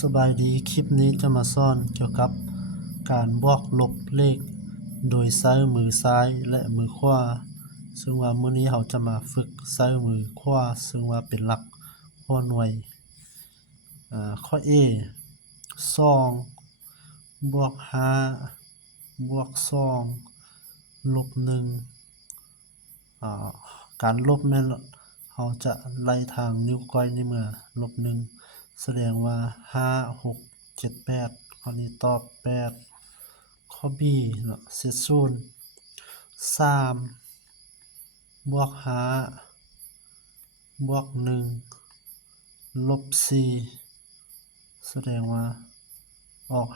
สบายดีคลิปนี้จะมาสอนเกี่ยวกับการบวกลบเลขโดยใช้มือซ้ายและมือขวาซึ่งว่ามื้อนี้เราจะมาฝึกใช้มือขวาซึ่งว่าเป็นหลักหัวหน่วยข้อ A 2บวก5บวก2ลบ1การลบนั้นเราจะไล่ทางนิ้วก้อยในเมื่อลบ1แสดงว่า5 6 7 8ข้อนี้ตอบ8ข้อ B เนาะเศษ0 3บวก5บวก1ลบ4แสดงว่าออก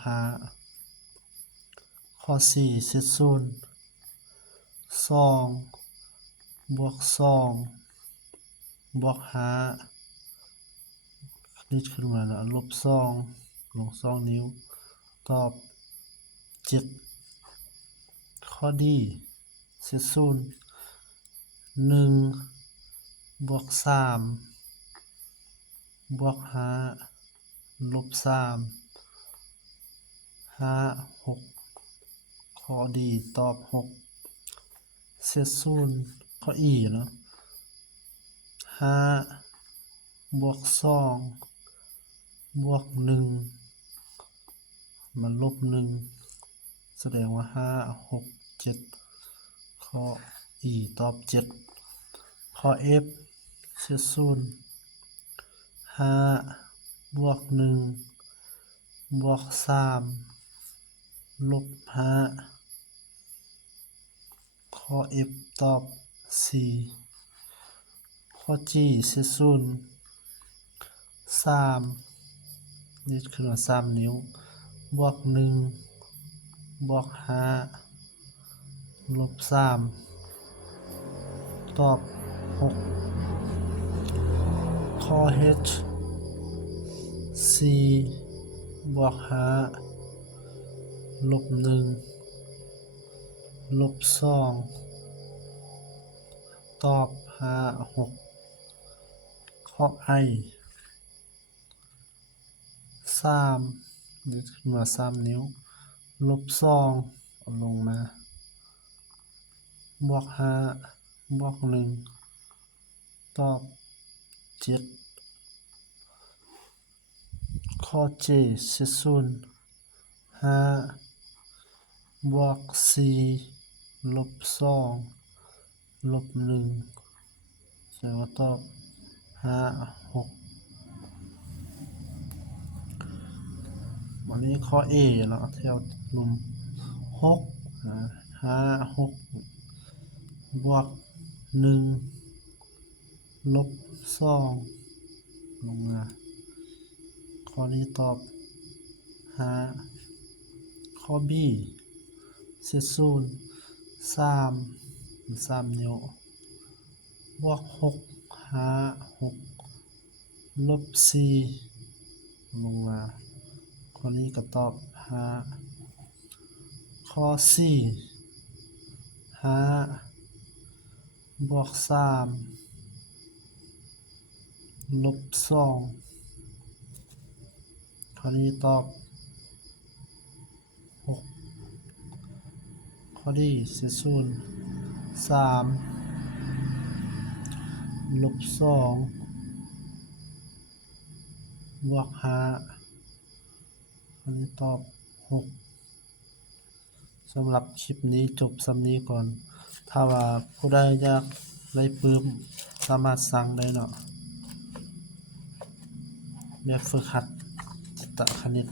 5ข้อ4เศษ0 2บวก2บวก5นี่ขึ้นมาแล้วลบ2ลง2นิ้วตอบ7ข้อดีเศษ0 1บวก3บวก5ลบ3 5 6ข้อดีตอบ6เศษ0ข้ออีเนาะ5บวก2บวก1มันลบ1แสดงว่า5 6 7ข้ออีตอบ7ข้อ F เศษ0 5บวก1บวก3ลบ5ข้อ F ตอบ4ข้อ G เศษ0 3นี่คือ3นิ้วบวก1บวก5ลบ3ตอบ6ข้อ H 4บวก5ลบ1ลบ2ตอบ5 6ข้อ I 3นี่ขึ้นมา3นิ้วลบ2เอาลงมาบวก5บวก1ตอบ7ข้อ J เศษ0 5บวก4ลบ2ลบ1แสดงว่าตอบ5 6วันนี้ข้อ A เนาะแถวลุม6 5 6บวก1ลบ2ลงมาข้อนี้ตอบ5ข้อ B เศษ0 3นิ้วบวก6 ลบ4ลงมาข้อนี้ก็ตอบ5ข้อ C 5บวก3ลบ2ข้อนี้ตอบ6ข้อดีเศษ0 3ลบ2บวก5ข้อนี้ตอบ6สำหรับคลิปนี้จบส่ำนี้ก่อนถ้าว่าผู้ใดอยากได้ปื้มสามารถสั่งได้เนาะแบบฝึกหัดจิตคณิต